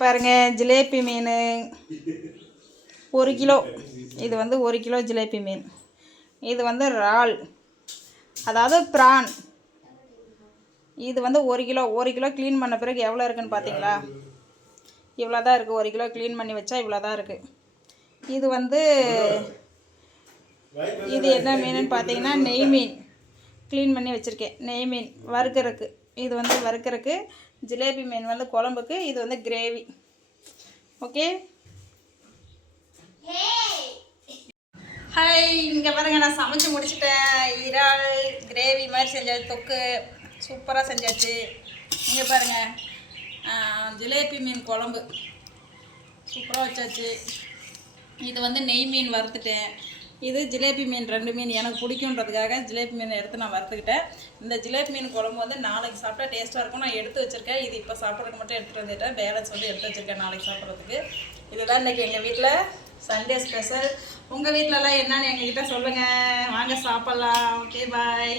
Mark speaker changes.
Speaker 1: பாருங்க ஜிலேபி மீன். ஒரு கிலோ. இது வந்து ஒரு கிலோ ஜிலேபி மீன். இது வந்து இறால். அதாவது ப்ரான். இது வந்து ஒரு கிலோ. ஒரு கிலோ க்ளீன் பண்ண பிறகு எவ்வளோ இருக்குன்னு பார்த்தீங்களா இவ்வளோ தான் இருக்குது ஒரு கிலோ க்ளீன் பண்ணி வச்சா இவ்வளோ தான் இருக்குது இது வந்து இது என்ன மீனுன்னு பார்த்தீங்கன்னா நெய் மீன். க்ளீன் பண்ணி வச்சுருக்கேன். நெய் மீன். வறுக்கறக்கு இது வந்து வறுக்கறக்கு ஜிலேபி மீன் வந்து குழம்புக்கு இது வந்து கிரேவி ஓகே ஹாய் இங்கே பாருங்க நான் சமைச்சு முடிச்சிட்டேன். இறால் கிரேவி மாதிரி செஞ்சாச்சு தொக்கு. சூப்பராக செஞ்சாச்சு. இங்கே பாருங்க ஜிலேபி மீன் குழம்பு. சூப்பராக வச்சாச்சு. இது வந்து நெய் மீன் வறுத்துட்டேன். இது ஜிலேபி மீன் ரெண்டு மீன் எனக்கு பிடிக்குன்றதுக்காக ஜிலேபி மீன் எடுத்து நான் வறுத்துக்கிட்டேன். இந்த ஜிலேபி மீன் குழம்பு வந்து நாளைக்கு சாப்பிட்டா டேஸ்ட்டாக இருக்கும். நான் எடுத்து வச்சுருக்கேன். இது இப்போ சாப்பிட்றதுக்கு மட்டும் எடுத்துகிட்டு வந்துட்டேன். பேலன்ஸ் வந்து எடுத்து வச்சுருக்கேன் நாளைக்கு சாப்பிட்றதுக்கு. இதுதான் இன்றைக்கி எங்கள் வீட்டில் சண்டே ஸ்பெஷல் உங்கள் வீட்டிலலாம் என்னன்னு எங்ககிட்ட சொல்லுங்கள் வாங்க சாப்பிட்லாம். Okay bye